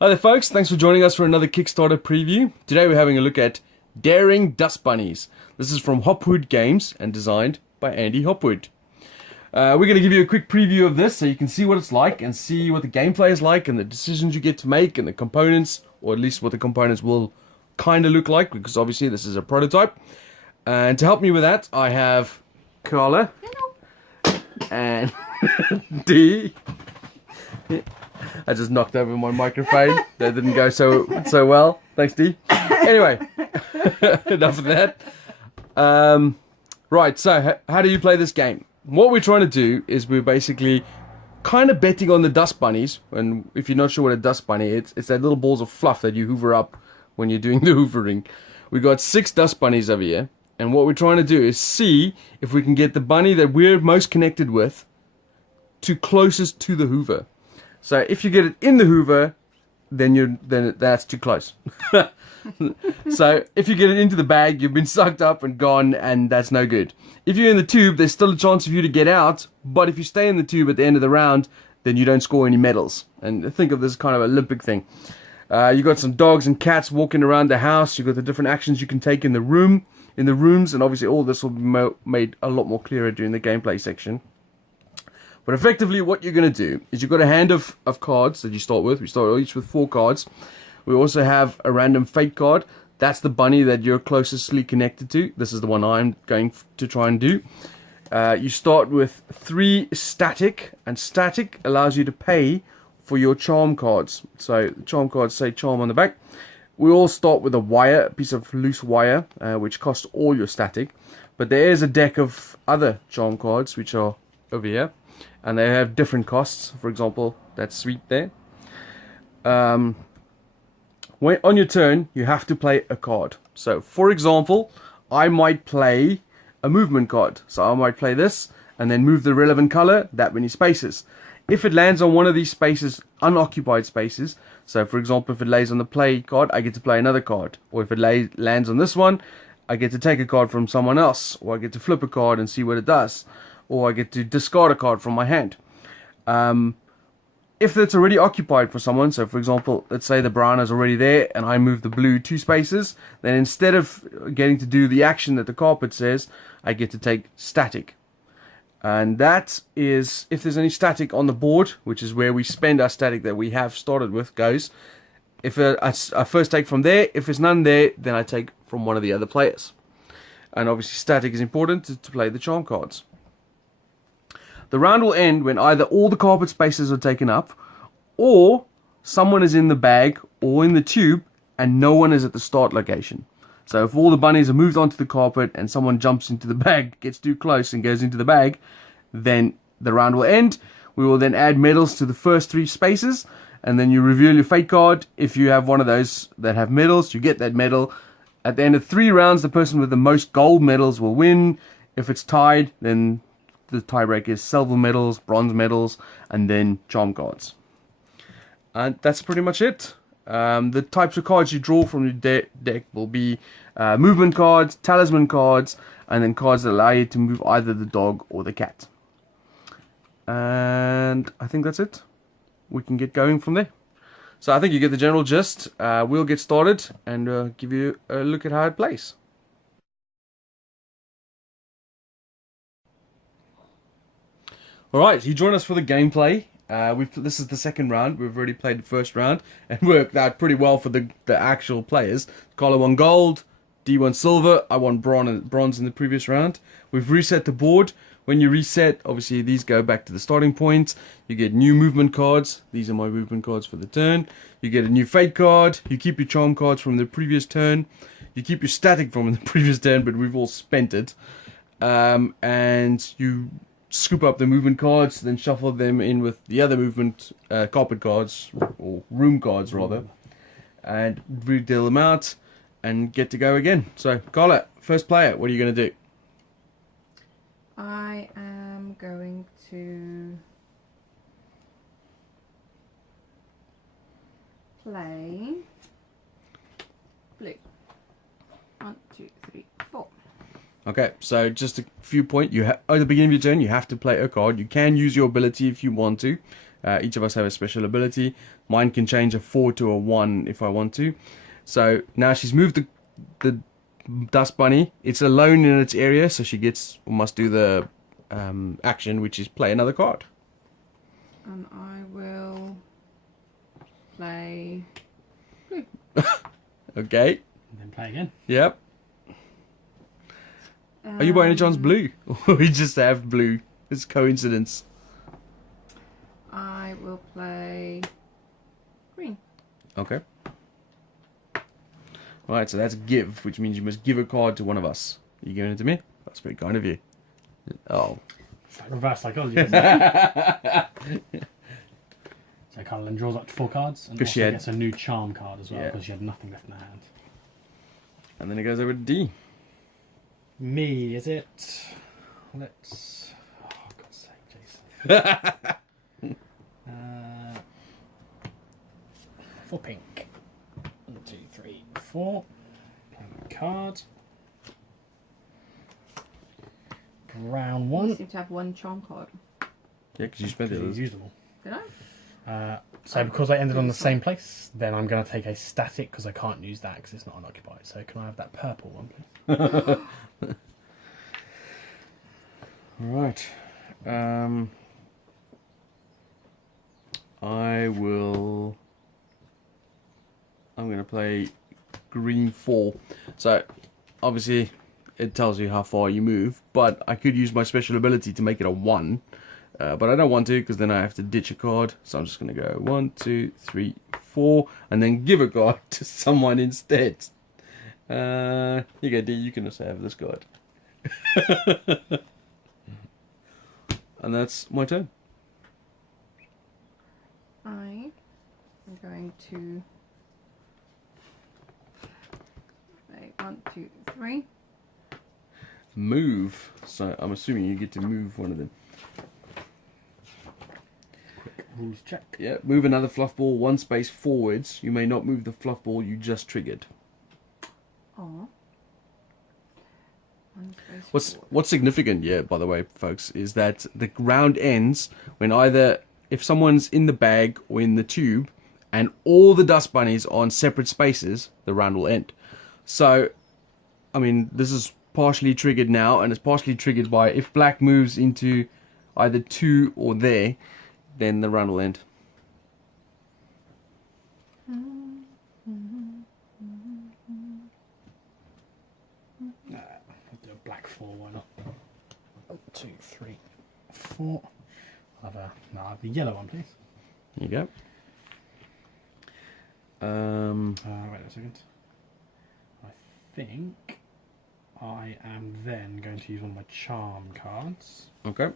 Hi there folks, thanks for joining us for another Kickstarter preview. Today we're having a look at Daring Dustbunnies. This is from Hopwood Games and designed by Andy Hopwood. We're going to give you a quick preview of this so you can see what it's like and see what the gameplay is like and the decisions you get to make and the components, or at least what the components will kind of look like, because obviously this is a prototype. And to help me with that, I have Carla. Hello. And Dee. I just knocked over my microphone. That didn't go so well. Thanks, Dee. Anyway, enough of that. Right, so how do you play this game? What we're trying to do is we're basically kind of betting on the dust bunnies. And if you're not sure what a dust bunny is, it's that little balls of fluff that you hoover up when you're doing the hoovering. We got 6 dust bunnies over here. And what we're trying to do is see if we can get the bunny that we're most connected with to closest to the hoover. So if you get it in the hoover, then that's too close. So if you get it into the bag, you've been sucked up and gone, and that's no good. If you're in the tube, there's still a chance of you to get out, but if you stay in the tube at the end of the round, then you don't score any medals. And think of this kind of Olympic thing. You got some dogs and cats walking around the house. You've got the different actions you can take in the rooms, and obviously all this will be made a lot more clearer during the gameplay section. But effectively what you're going to do is you've got a hand of cards that you start with. We start each with 4 cards. We also have a random fate card. That's the bunny that you're closestly connected to. This is the one I'm going to try and do. You start with 3 static, and static allows you to pay for your charm cards. So the charm cards say charm on the back. We all start with a piece of loose wire, which costs all your static. But there is a deck of other charm cards which are over here. And they have different costs. For example, that sweep there. On your turn, you have to play a card. So, for example, I might play a movement card. So I might play this and then move the relevant color that many spaces. If it lands on one of these spaces, unoccupied spaces, so for example, if it lays on the play card, I get to play another card. Or if it lands on this one, I get to take a card from someone else. Or I get to flip a card and see what it does. Or I get to discard a card from my hand. If it's already occupied for someone, so for example, let's say the brown is already there and I move the blue 2 spaces, then instead of getting to do the action that the carpet says, I get to take static. And that is, if there's any static on the board, which is where we spend our static that we have started with, goes. If I first take from there, if there's none there, then I take from one of the other players. And obviously static is important to play the charm cards. The round will end when either all the carpet spaces are taken up, or someone is in the bag or in the tube and no one is at the start location. So if all the bunnies are moved onto the carpet and someone jumps into the bag, gets too close and goes into the bag, then the round will end. We will then add medals to the first 3 spaces, and then you reveal your fate card. If you have one of those that have medals, you get that medal. At the end of 3 rounds, the person with the most gold medals will win. If it's tied, then the tiebreaker is silver medals, bronze medals, and then charm cards. And that's pretty much it. The types of cards you draw from your deck will be movement cards, talisman cards, and then cards that allow you to move either the dog or the cat. And I think that's it. We can get going from there. So I think you get the general gist. We'll get started and give you a look at how it plays. Alright, you join us for the gameplay. This is the second round. We've already played the first round and worked out pretty well for the actual players. Carla won gold, Dee won silver, I won bronze in the previous round. We've reset the board. When you reset, obviously these go back to the starting point. You get new movement cards. These are my movement cards for the turn. You get a new fate card. You keep your charm cards from the previous turn. You keep your static from the previous turn, but we've all spent it. And you scoop up the movement cards, then shuffle them in with the other movement carpet cards, or room cards rather, and redeal them out and get to go again. So Carla, first player, what are you going to do? I am going to play blue. 1, 2, 3, 4. Okay, so just a few points. At the beginning of your turn, you have to play a card. You can use your ability if you want to. Each of us have a special ability. Mine can change a 4 to a 1 if I want to. So now she's moved the dust bunny. It's alone in its area, so she must do the action, which is play another card. And I will play blue. Okay. And then play again. Yep. Are you by any chance blue? We just have blue. It's coincidence. I will play green. Okay. Alright, so that's give, which means you must give a card to one of us. Are you giving it to me? That's very kind of you. Oh. It's like reverse psychology, isn't it? So Caroline draws up to 4 cards and also gets a new charm card as well because she had nothing left in her hand. And then it goes over to D. Me, is it? Let's... Oh, God's sake, Jason. For pink. 1, 2, 3, 4. Play my card. Brown You 1. seem to have one charm card. Yeah, because you spent it. Because use them all. Did I? So because I ended on the same place, then I'm going to take a static because I can't use that because it's not unoccupied. So can I have that purple one, please? Right. I'm going to play green 4. So, obviously, it tells you how far you move, but I could use my special ability to make it a 1. But I don't want to because then I have to ditch a card. So I'm just going to go 1, 2, 3, 4, and then give a card to someone instead. Here you go, D. You can also have this card. And that's my turn. I am going to play 1, 2, 3. Move. So I'm assuming you get to move one of them. Rules check. Yeah, move another fluff ball 1 space forwards. You may not move the fluff ball you just triggered. Aw. What's significant, yeah, by the way, folks, is that the round ends when either if someone's in the bag or in the tube and all the dust bunnies are on separate spaces, the round will end. So, I mean, this is partially triggered now, and it's partially triggered by if black moves into either 2 or there, then the round will end. I'll do a black 4, why not? 1, 2, 3, 4. I'll have the yellow one, please. Here you go. Wait a second. I think I am then going to use one of my charm cards. Okay.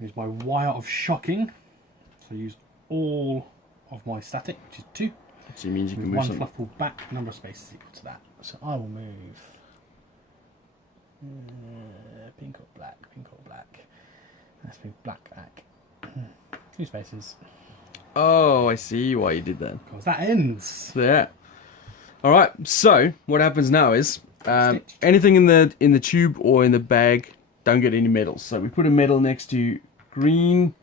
Use my wire of shocking. So use all of my static, which is 2. So it means you can Move move one something. fluff ball back, number of spaces equal to that. So I will move pink or black, pink or black. Let's move black back. 2 spaces. Oh, I see why you did that. Because that ends. So, yeah. All right. So what happens now is anything in the tube or in the bag don't get any medals. So we put a medal next to green.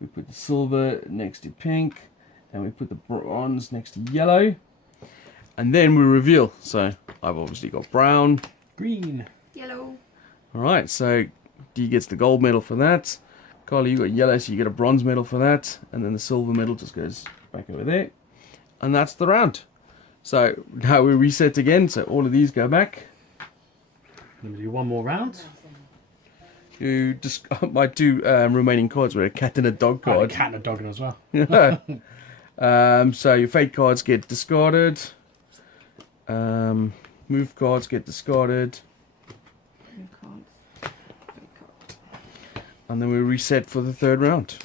We put the silver next to pink. Then we put the bronze next to yellow. And then we reveal. So I've obviously got brown. Green. Yellow. All right. So D gets the gold medal for that. Carly, you got yellow, so you get a bronze medal for that. And then the silver medal just goes back over there. And that's the round. So now we reset again. So all of these go back. Let me do one more round. You just my 2 remaining cards were a cat and a dog Oh, a card. cat and a dog as well. So your fate cards get discarded. Move cards get discarded. You can't. And then we reset for the 3rd round.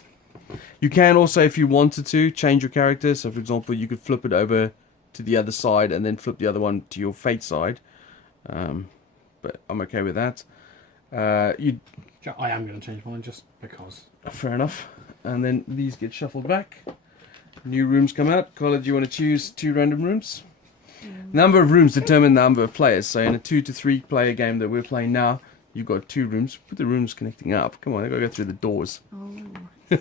You can also, if you wanted to, change your character. So for example, you could flip it over to the other side and then flip the other one to your fate side. But I'm okay with that. I am going to change mine just because. Fair enough. And then these get shuffled back. New rooms come out. Carla, do you want to choose 2 random rooms? Number of rooms determine the number of players. So in a 2 to 3 player game that we're playing now, you've got 2 rooms. Put the rooms connecting up. Come on, they've got to go through the doors. Oh. In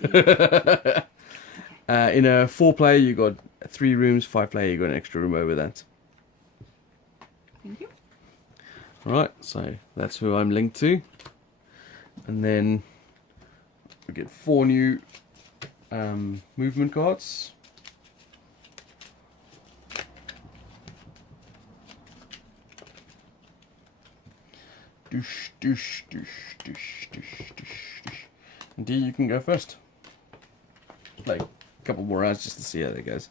a 4-player, you got 3 rooms. 5-player, you got an extra room over that. Thank you. Alright, so that's who I'm linked to. And then we get 4 new movement cards. Doosh, doosh, doosh, doosh, doosh, doosh, doosh. And D, you can go first. Play a couple more rounds just to see how that goes.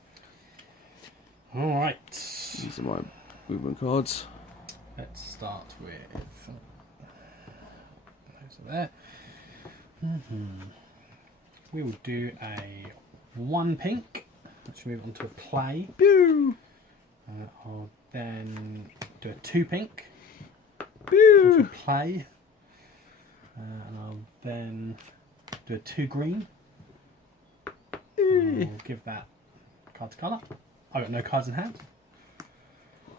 Alright. These are my movement cards. Let's start with those are there. We will do a 1 pink. Let's move on to a play. Pew! I'll then do a 2 pink. Pew! To play. And I'll then do a 2 green. I'll give that card to colour. I've got no cards in hand.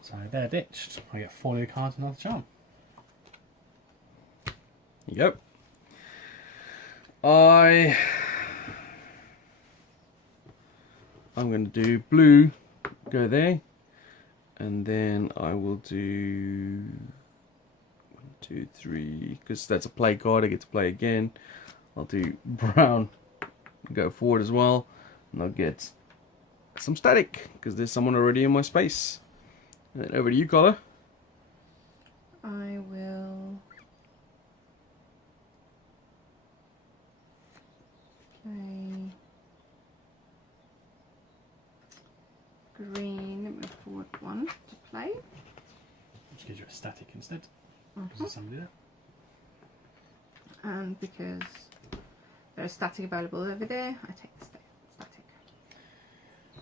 So they're ditched. I get 4 new cards and another charm. Yep. I'm going to do blue, go there, and then I will do 1, 2, 3, because that's a play card, I get to play again. I'll do brown, go forward as well, and I'll get some static, because there's someone already in my space. And then over to you, Collar. I will play green, move forward 1 to play. Which gives you a static instead. Because there's somebody there. And because there's static available over there, I take the static.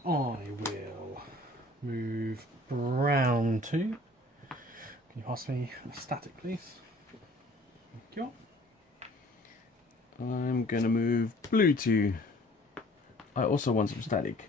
I will move brown 2. Can you pass me a static, please? Thank you. I'm going to move blue 2. I also want some static.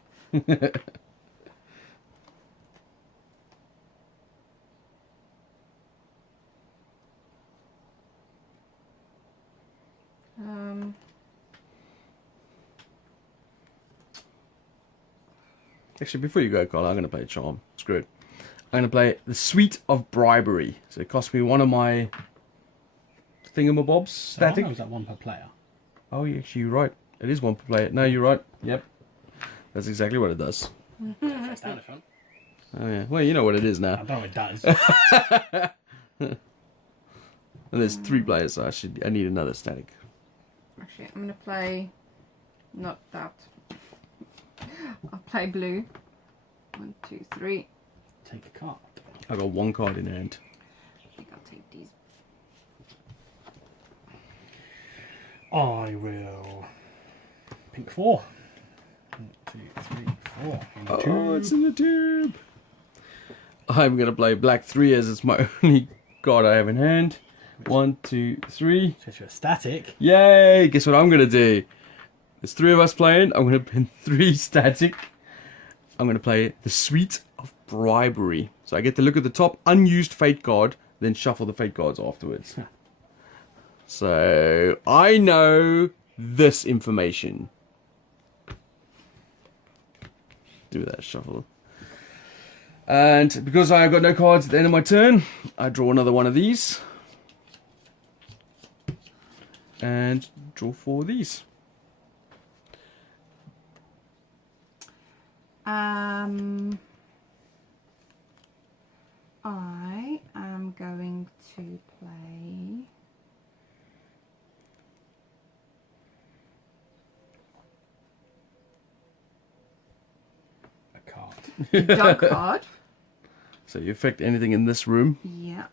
Actually, before you go, Carl, I'm going to play a charm. Screw it. I'm going to play the Suite of Bribery. So it cost me one of my thingamabobs, static. Or was that 1 per player? Oh, actually, you're right. It is 1 per player. No, you're right. Yep. That's exactly what it does. Face down if you want. Oh, yeah. Well, you know what it is I now. don't know what it does. And there's 3 players, so I need another static. Actually, I'm going to play not that. I'll play blue. 1, 2, 3. Take a card. I got 1 card in hand. I think I'll take these. I will pink 4. 1, 2, 3, 4. In the Oh, tube. it's in the tube. I'm going to play black 3 as it's my only card I have in hand. 1, 2, 3. Says you're a static. Yay! Guess what I'm going to do? There's 3 of us playing. I'm going to pin 3 static. I'm going to play the Suite of Bribery. So I get to look at the top unused fate card, then shuffle the fate cards afterwards. So I know this information. Do that shuffle. And because I've got no cards at the end of my turn, I draw another one of these. And draw 4 of these. I am going to play A card. dog card. So you affect anything in this room. Yeah.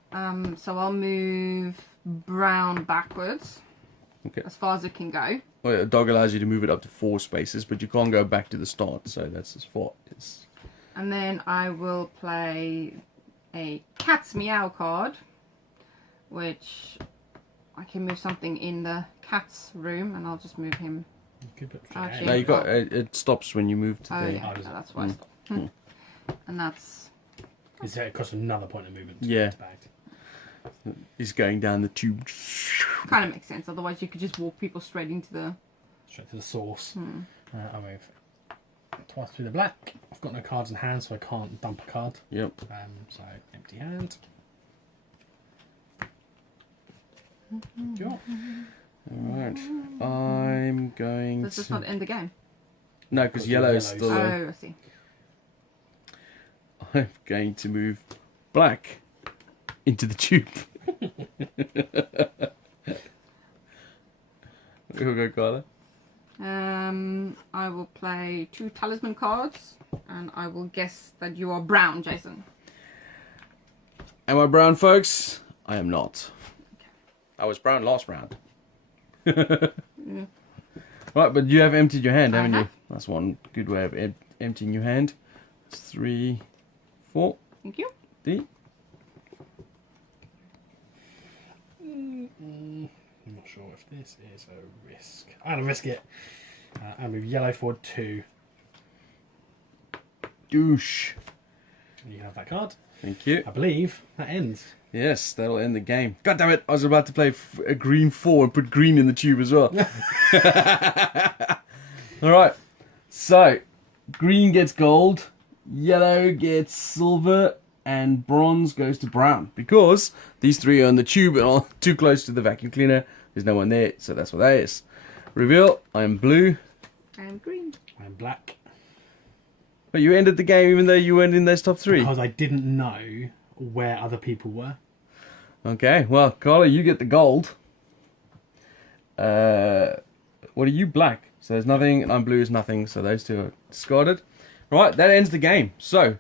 So I'll move brown backwards. Okay. As far as it can go. Oh, yeah, a dog allows you to move it up to 4 spaces, but you can't go back to the start, so that's as far as... And then I will play a cat's meow card, which I can move something in the cat's room, and I'll just move him. You could put Actually, No, you got it stops when you move to Oh the... yeah, does no, it? that's why I stopped. And that's Is it costs another point of movement? To Yeah. get bagged? He's going down the tube. kind of makes sense. Otherwise, you could just walk people straight into the straight to the source. I'll move twice through the black. I've got no cards in hand, so I can't dump a card. Yep. So empty hand. Sure. Alright. I'm going Does this not end the game? No, because yellow is still Oh, I see. I'm going to move black into the tube. We'll go, Carla. I will play 2 talisman cards, and I will guess that you are brown, Jason. Am I brown, folks? I am not. I was brown last round. Right, but you have emptied your hand, haven't you? That's one good way of emptying your hand. It's 3, 4. Thank you. D. I'm not sure if this is a risk. I'm gonna risk it. I'll move yellow forward 2. Douche. You can have that card. Thank you. I believe that ends. Yes, that'll end the game. God damn it, I was about to play a green 4 and put green in the tube as well. Alright, so green gets gold, yellow gets silver, and bronze goes to brown. Because these 3 are in the tube and are too close to the vacuum cleaner. There's no one there, so that's what that is. Reveal, I'm blue. I'm green. I'm black. But you ended the game even though you weren't in those top 3. Because I didn't know where other people were. Okay, well, Carla, you get the gold. What are you? Black. So there's nothing, and I'm blue is nothing, so those 2 are discarded. Right, that ends the game. So,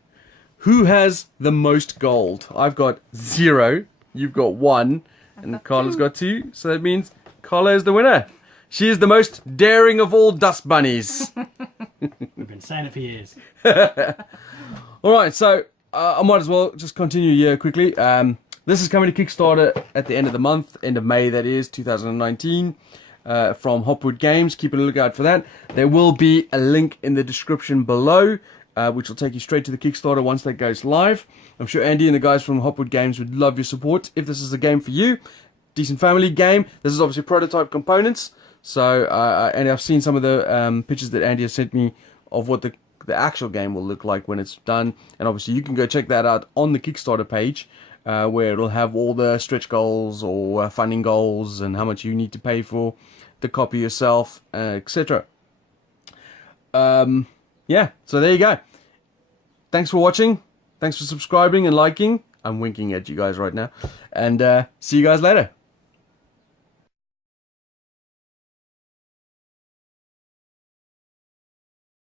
who has the most gold? I've got 0, you've got 1, and Carla's got 2, so that means Carla is the winner. She is the most daring of all dust bunnies. We've been saying it for years. Alright, so I might as well just continue here quickly. This is coming to Kickstarter at the end of the month, end of May that is, 2019, from Hopwood Games. Keep a lookout for that. There will be a link in the description below, which will take you straight to the Kickstarter once that goes live. I'm sure Andy and the guys from Hopwood Games would love your support if this is a game for you. Decent family game. This is obviously prototype components. So, and I've seen some of the pictures that Andy has sent me of what the actual game will look like when it's done. And obviously you can go check that out on the Kickstarter page. Where it'll have all the stretch goals or funding goals and how much you need to pay for the copy yourself, etc. Yeah, so there you go. Thanks for watching. Thanks for subscribing and liking. I'm winking at you guys right now. And see you guys later.